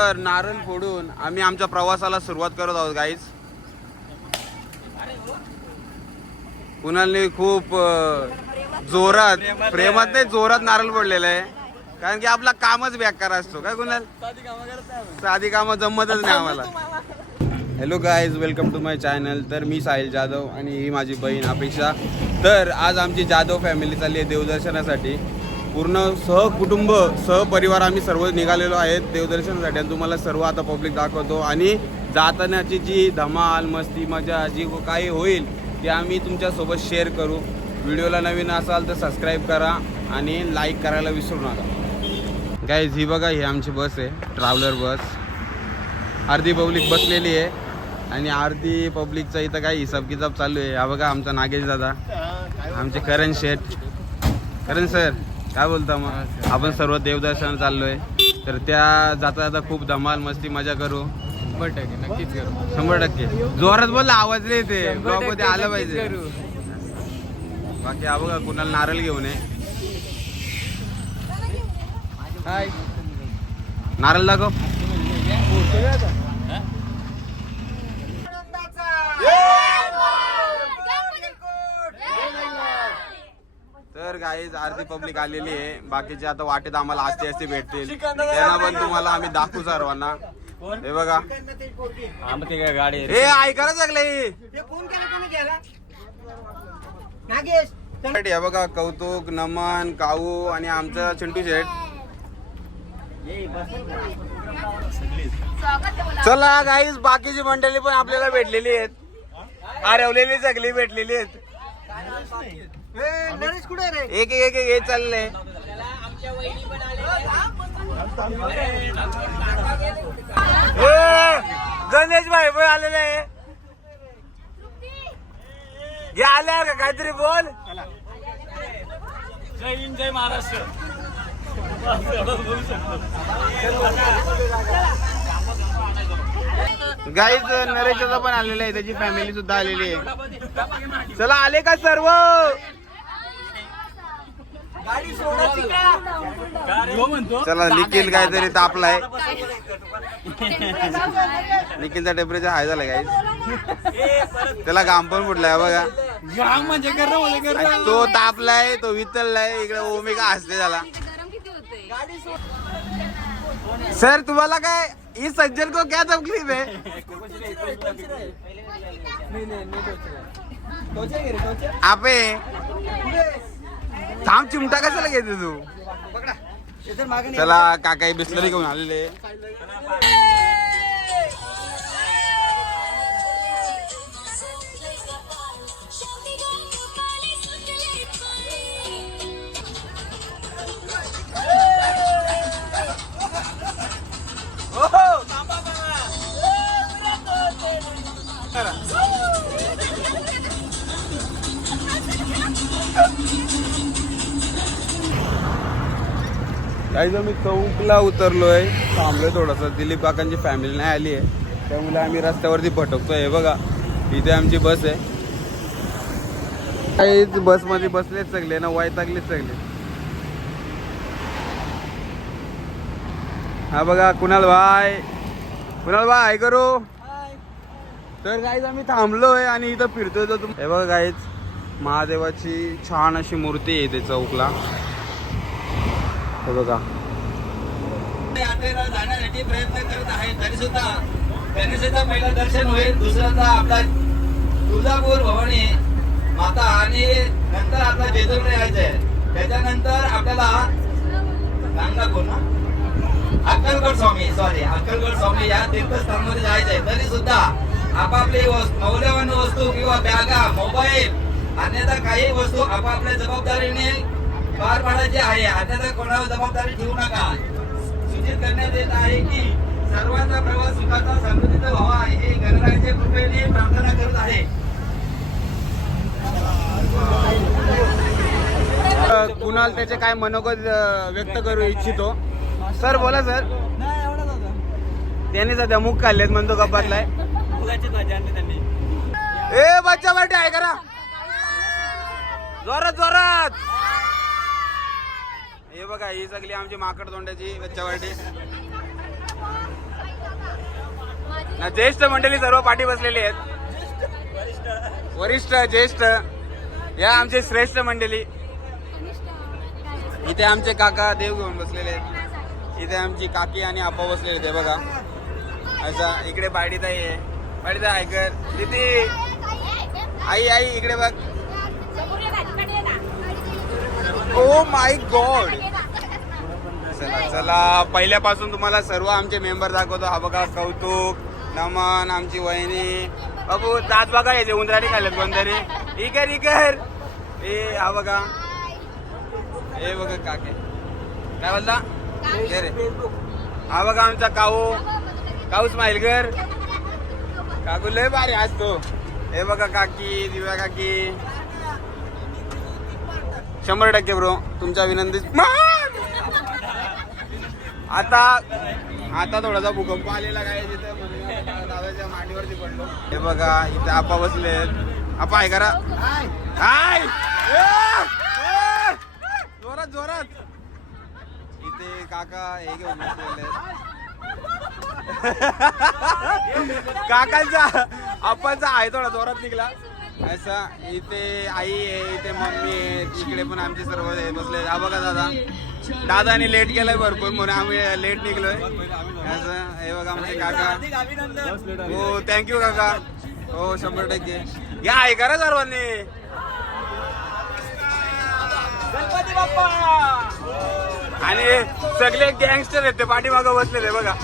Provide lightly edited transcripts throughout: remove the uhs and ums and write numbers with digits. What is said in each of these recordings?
तर नारळ फोडून आम्ही आमच्या प्रवासाला सुरुवात करत आहोत गाईज. कुणालने खूप जोरात, प्रेमात नाही जोरात नारळ फोडलेला आहे, कारण की आपला कामच बेकार असतो. काय कुणाल, साधी कामं जमतच नाही आम्हाला. Hello guys, welcome to my channel. तर मी साहिल जाधव आणि ही माझी बहीण अपेक्षा. तर आज आमची जाधव फॅमिली चालली आहे देवदर्शनासाठी. पूर्ण सहकुटुंब सहपरिवार आम्ही सर्व निघालेलो आहेत देवदर्शनासाठी. आणि तुम्हाला सर्व आता पब्लिक दाखवतो. आणि जातानाची जी धमाल मस्ती मजा जी काही होईल ते आम्ही तुमच्यासोबत शेअर करू. व्हिडिओला नवीन असाल तर सबस्क्राईब करा आणि लाईक करायला विसरू नका. गाईज ही बघा, ही आमची बस आहे, ट्रॅव्हलर बस. अर्धी पब्लिक बसलेली आहे आणि अर्धी पब्लिकचा इथं काही हिसाब किताब चालू आहे. हा बघा आमचा नागेश दादा, आमचे करण शेठ. करण सर काय बोलता? मग आपण सर्व देवदर्शन चाललोय, तर त्या जाता जाता खूप धमाल मस्ती मजा करू. 100% नक्कीच करू. 100%. जोरात बोल, आवाज नाही येते, ब्लॉग मध्ये आलं पाहिजे. बाकी हा बघा कुणाला नारळ घेऊन आहे. हाय, नारळ दाखव. तर गाईज अर्धी पब्लिक आलेली आहे. बाकीचे आता वाटेत आम्हाला आस्ते आस्ते भेटतील, त्यांना पण तुम्हाला आम्ही दाखवू सर्वांना. हे बघा गाडी हे ऐकायला लागले. हे बघा कौतुक, नमन, काऊ आणि आमचं चिंटू शेठ. चला गाईज, बाकीची मंडळी पण आपल्याला भेटलेली आहेत, हरवलेली सगळी भेटलेली आहेत. एक एक एक हे चाललंय. गणेश भाई पण आलेले आहे. हे आले का काहीतरी बोल. जय हिंद, जय महाराष्ट्र. गाईज नरेश पण आलेला आहे, त्याची फॅमिली सुद्धा आलेली आहे. चला आले का सर्व? चला निखिल काहीतरी तापलाय. निखिलचा टेम्परेचर हाय झाला गाईज, त्याला घाम पण फुटलाय बघा. तो तापलाय, तो वितळलाय. इकडे ओमेगा हसते झाला. सर तुम्हाला काय इस सज्जन को क्या तकलीफ है? आपे थांब, चिमटा कशाला घेते तू? चला काका बिस्लरी घेऊन आलेले. काही मी चौकला उतरलोय, थांबलोय थोडस. दिलीप काकांची फॅमिली नाही आली आहे, त्यामुळे आम्ही रस्त्यावरती भटकतोय. हे बघा इथे आमची बस आहे. काहीच बस मध्ये बसलेच सगळे ना, वैतागलेच सगळे. हा बघा कुणाल भाई, कुणाल भाई करू. तर गाईज आम्ही थांबलोय आणि इथं फिरतोय. तर हे बघा गाईज, महादेवाची छान अशी मूर्ती आहे इथे चौकला. हे बघा यात्रेला जाण्यासाठी प्रयत्न करत आहे, तरी सुद्धा गणेशाचं पहिलं दर्शन होईल. दुसऱ्याचा आपला तुळजापूर भवानी माता आणि नंतर आपला जेजुरीला यायचंय. त्याच्यानंतर आपल्याला गाणगापूर ना अक्कलकोट स्वामी या तीर्थस्थानामध्ये जायचंय. तरी सुद्धा आपापली मौल्यवान वस्तू किंवा बॅगा, मोबाईल, अन्यथा काही वस्तू आपापल्या जबाबदारीने पार पाडायची आहे. अन्यथा कोणावर जबाबदारी ठेवू नका. सूचित करण्यात येत आहे की सर्वांचा प्रवास सुखाचा समृद्धीचा व्हावा हे गणरायाच्या कृपेने प्रार्थना करत आहे. कुणाल त्याचे काय मनोगत व्यक्त करू इच्छितो. सर बोला सर. त्यांनी सध्या मुख खाल्लेत म्हणतो कपातलाय. ए बच्चा बैठे आहे करा जोरात जोरात. हे बघा ही सगळी आमची माकड तोंडाची बच्चा वाटी. ना ज्येष्ठ मंडळी सर्व पाठी बसलेली आहेत. वरिष्ठ ज्येष्ठ या आमचे श्रेष्ठ मंडळी. इथे आमचे काका देव घेऊन बसलेले आहेत. इथे आमची काकी आणि आप्पा बसलेले ते बघा. असा इकडे बाडीताई आहे. बाडीताई ऐकर दीदी आई आई इकडे बघ. Oh my God. चला चला पहिल्यापासून तुम्हाला सर्व आमचे मेंबर दाखवतो. हा बघा कौतुक, नमन, आमची वहिनी. बाबू दात बघा याचे उंदराने खाल्लेत कोणतरी. इकर इकर ए हा बघा. हे बघा काके काय बोलता रे. हा बघा आमचा काऊ काऊ स्माइलकर. काकू लय भारी असतो. हे बघा काकी दिव्या काकी. 100% ब्रो तुमच्या विनंती. आता थोडासा भूकंप आलेला काय तिथं दादाच्या मांडीवरती पडलो. हे बघा इथे आपा बसले. आपा आहे करा हाय जोरात जोरात. इथे काका हे घेऊन बसलेले. काकांचा आपांचा आहे थोडा जोरात निघला असा. इथे आई आहे, इथे मम्मी आहे, इकडे पण आमचे सर्व बसले. हा बघा दादा. दादाने लेट केलाय भरपूर म्हणून आम्ही लेट निघलोय असं. हे बघा आमचे काका. हो थँक्यू काका. हो 100% या आहे करा सर्वांनी. गणपती बाप्पा. आणि सगळे गँगस्टर आहेत ते पाठीमागं बसलेले बघा.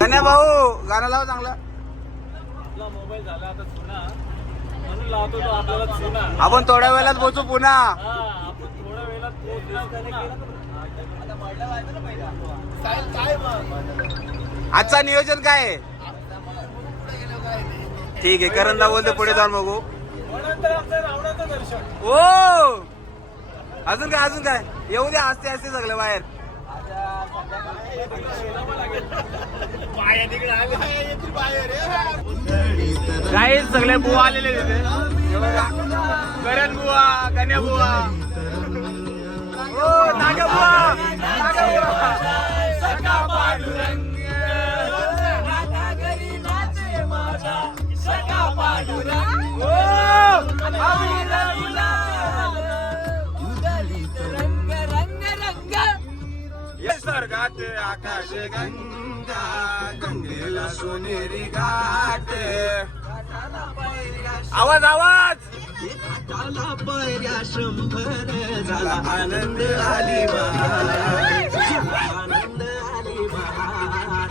धन्य भाऊ गाणं लाव चांगलं. आपला मोबाईल झाला आता जुना म्हणून लावतो तो आपल्याला जुना. आपण थोड्या वेळात पोहोचू पुन्हा. आपण थोड्या वेळात पोहोचणार. आजचा नियोजन काय आहे. ठीक आहे करंदा बोलते पुढे जाऊन बघू. रावणाचं दर्शन. ओ अजून काय येऊ द्या. असते असते सगळं बाहेर. काही सगळे बुवा आलेले तिथे. करण बुवा, कन्या बुवा, ओ नागा बुवा, नागा बुवा. स्वर्गात आकाश गंगा गंगेला सोनेरी घाट. आवाज आवाज पायऱ्या 100 झाला आनंद आली बहार. आनंद आली बहार.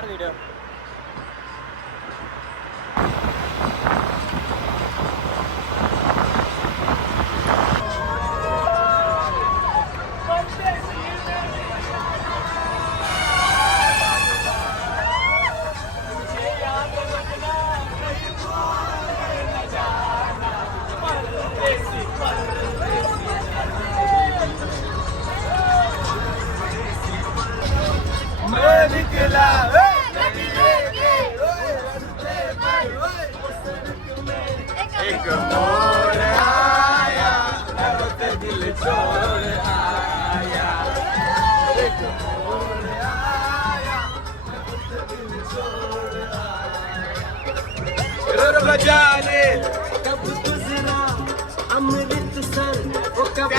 व्हिडिओ एक मोर आया दिल छोड़ आया. एक मोर आया दिल छोड़ आया. बजाने कब गुजरा अमृतसर वो कब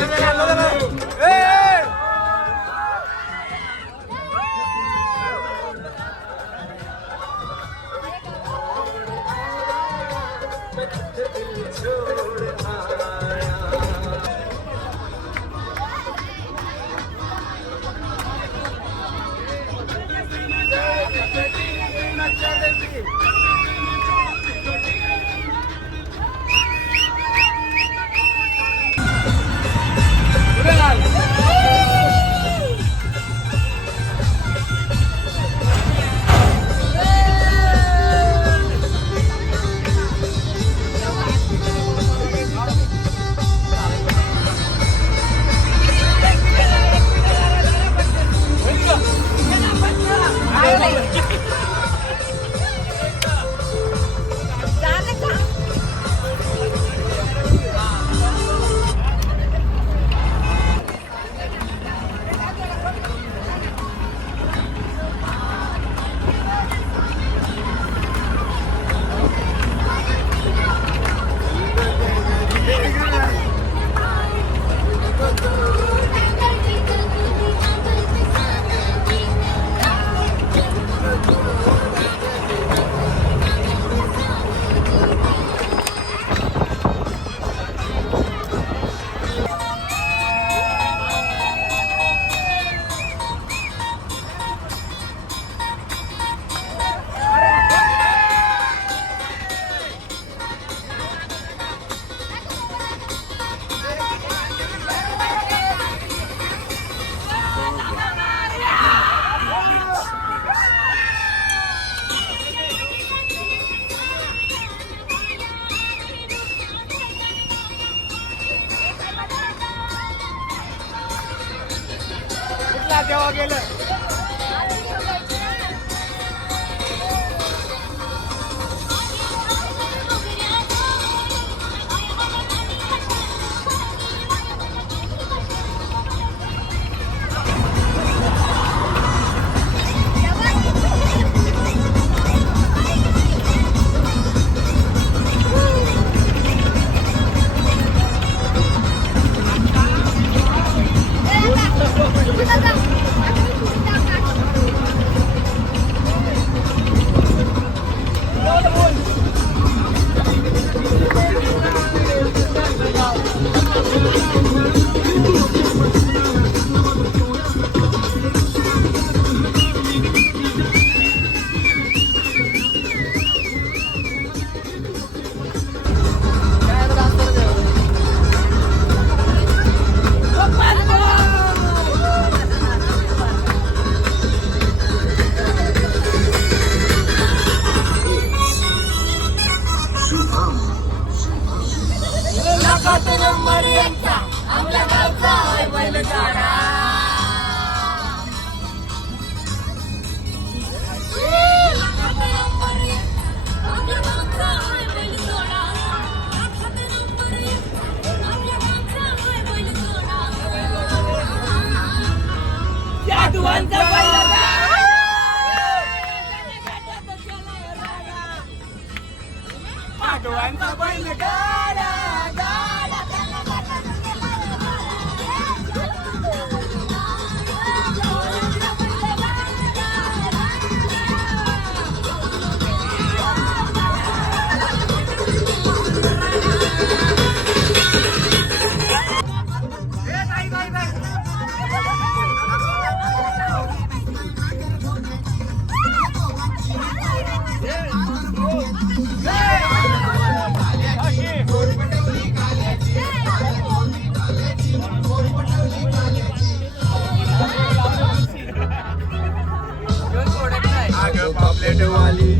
वाली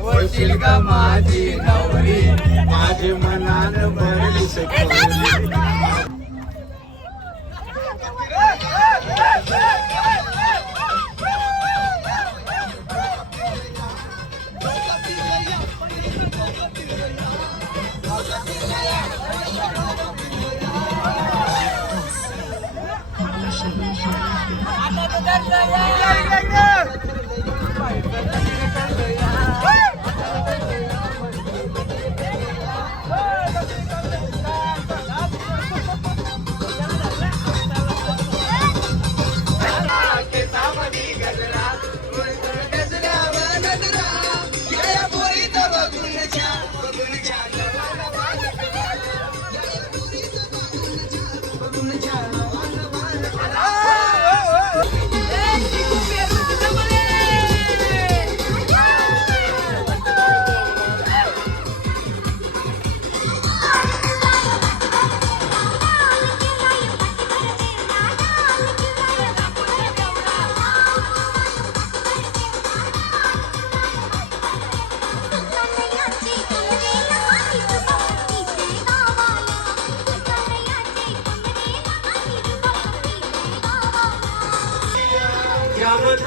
वशील का माझी नवरी माझे मनान भरली सखी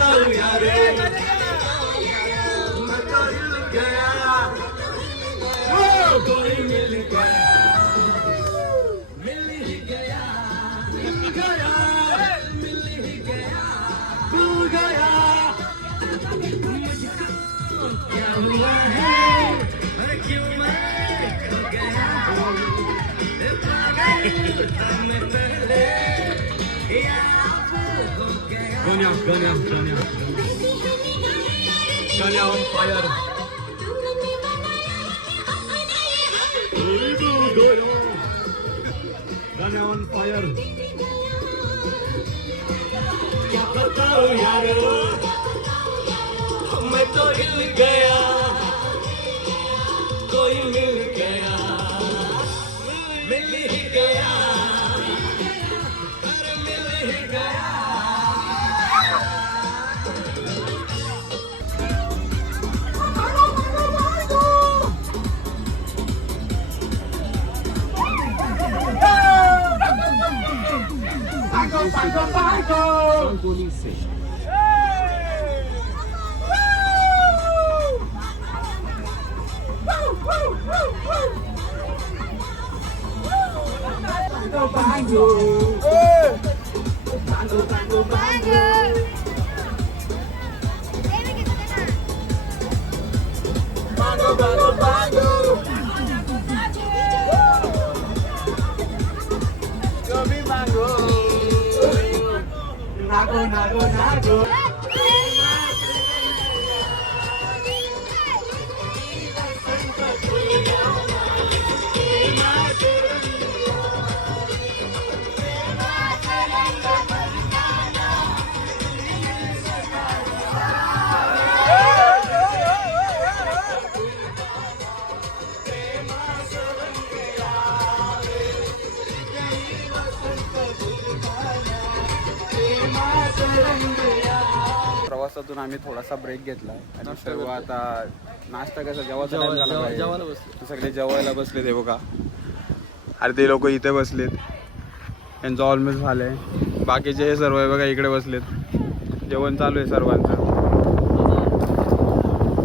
बताऊया रे मैं तो हिल गया ओ कोई मिल गया मिल ही गया मिल ही गया तू गया क्या हुआ है अरे क्यों मैं खो गया मैं पहले Ganya on fire. Ganya on fire. क्या बताऊं यार मैं तो हिल गया कोई मिल गया मिल ही गया अरे मिल ही गया प्रवासातून आम्ही थोडासा ब्रेक घेतला आणि सर्व आता नाश्ता कसा जेवायचा time झाला पाहिजे. तर सगळे जेवायला बसले ते बघा. अरे ते लोक इथे बसलेत यांचं ऑलमोस्ट झालंय. बाकीचे हे सर्व आहे बघा इकडे बसलेत. जेवण चालू आहे सर्वांचं.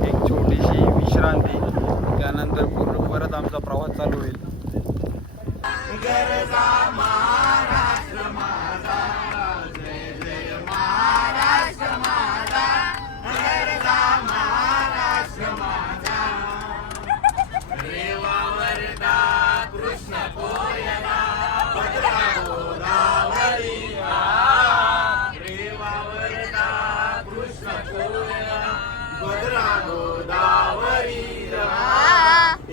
एक छोटीशी विश्रांती त्यानंतर पूर्ण परत आमचा प्रवास चालू होईल.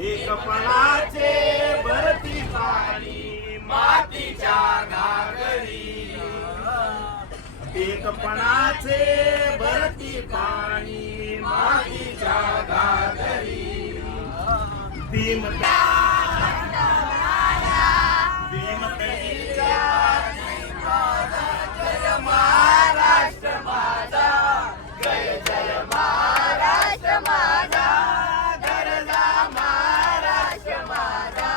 एकपणाचे भरती पाणी मातीच्या घागरी एकपणाचे भरती पाणी मातीच्या घागरी भीमता जय महाराष्ट्र माझा जय जय महाराष्ट्र माझा गरजा महाराष्ट्र माझा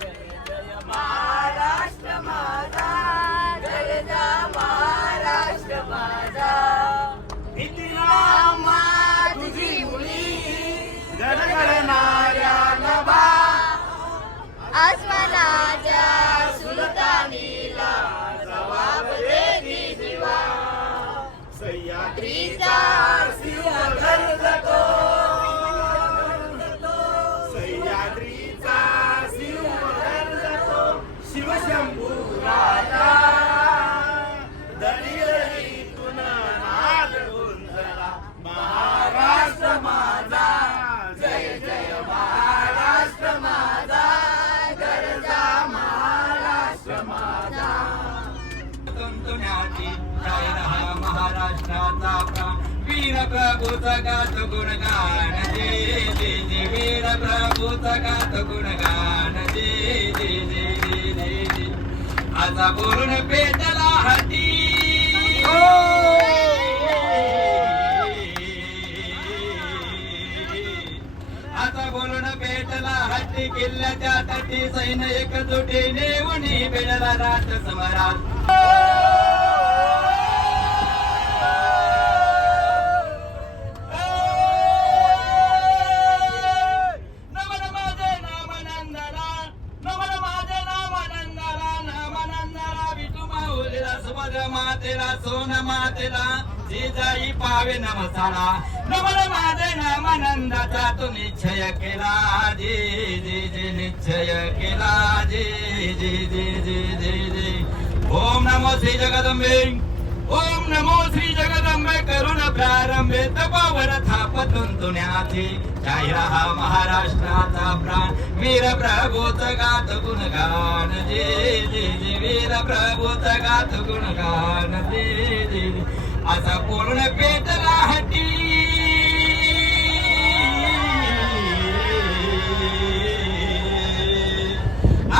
जय जय महाराष्ट्र माझा गरजा महाराष्ट्र माझा इतिहास तुझी मुली गडगडणाऱ्या नभा आसमानाच्या सुलतानीला जबाब देती दिवा सह्याद्रीचा सिंहगड जातो सह्याद्रीचा सिंहगड जातो शिवशंभू राजा दलितून नाद गुंजला महाराष्ट्र माझा जय जय महाराष्ट्र माझा गरजा महाराष्ट्र माझा तुमतुण्याची जय रहा महाराष्ट्राचा प्राण वीर प्रभूचा गात गुणगान जय जय जय वीर प्रभूचा गात गुणगान जय जय जय जय जय जय आता बोलून पेटला हाती आता बोलून पेटला हट्टी किल्ल्याच्या तटी सैन्य एकजुटीने उनी बेडला रात समरात भावे नमसाला नमन माझे नाम आनंदाचा तू निश्चय केला जी जी जी निश्चय केला जी जी जी जी जी जी ओम नमो श्री जगदंबे ओम नमो श्री जगदंबे करुण प्रारंभे तपावर थापतून तुण्याची जय रहा महाराष्ट्राचा प्राण वीर प्रभूच गात गुणगान जी जी जी वीर प्रभूच गात गुणगान जी जी जी असा पूर्ण पेटला हटी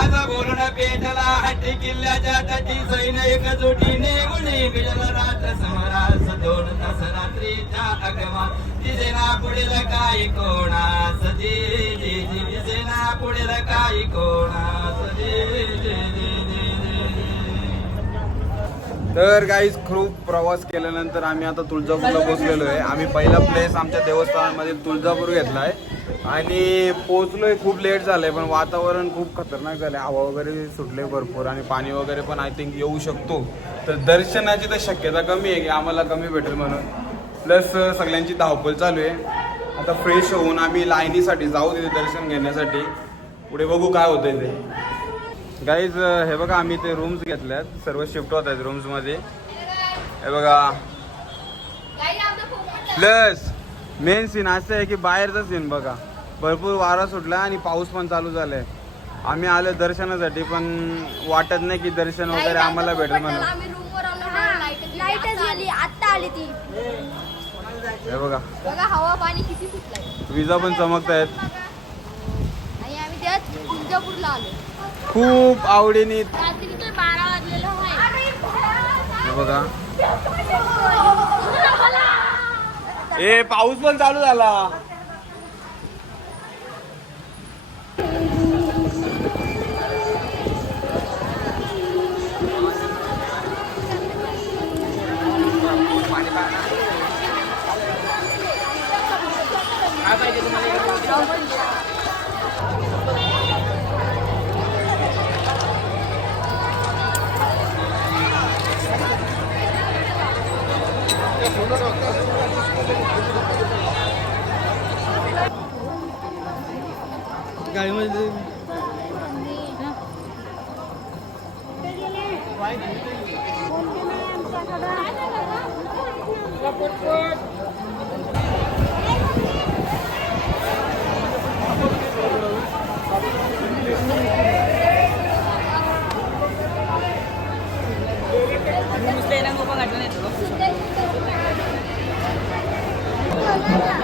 आज बोलून पेटला हट्टी किल्ल्याच्या तटी सैन्य एकजुटीने गुणी भिडला रात्र समरास 2 तास रात्रीच्या अगमा दिसेना पुढील काही कोणास जी जी जी दिसेना पुढील काही कोणास जी जी जी जी तर गाईज खूप प्रवास केल्यानंतर आम्ही आता तुळजापूरला पोहोचलेलो आहे. आम्ही पहिला प्लेस आमच्या देवस्थानामध्ये तुळजापूर घेतला आहे आणि पोहोचलोय. खूप लेट झालंय पण वातावरण खूप खतरनाक झालं आहे. हवा वगैरे सुटले भरपूर आणि पाणी वगैरे पण आय थिंक येऊ शकतो. तर दर्शनाची तर शक्यता कमी आहे की आम्हाला कमी भेटेल म्हणून. प्लस सगळ्यांची धावपळ चालू आहे. आता फ्रेश होऊन आम्ही लाईनीसाठी जाऊ तिथे दर्शन घेण्यासाठी. पुढे बघू काय होतंय ते. गाईज हे बघा आम्ही ते रूम्स घेतल्यात. सर्व शिफ्ट होत आहेत रूम्समध्ये. हे बघा. प्लस मेन सीन असं आहे की बाहेरचा सीन बघा. भरपूर वारा सुटला आणि पाऊस पण चालू झालाय. आम्ही आलो दर्शनासाठी पण वाटत नाही की दर्शन वगैरे आम्हाला भेटेल म्हणून. हे बघा हवा पाणी किती सुटलाय. विजा पण चमकत आहेत. आणि आम्ही त्यात तुळजापूरला आलो. खूप आवडीने. रात्रीचे 12 वाजलेलं आहे. हे बघा. ए पाऊस पण चालू झाला. गाडीमध्ये नाही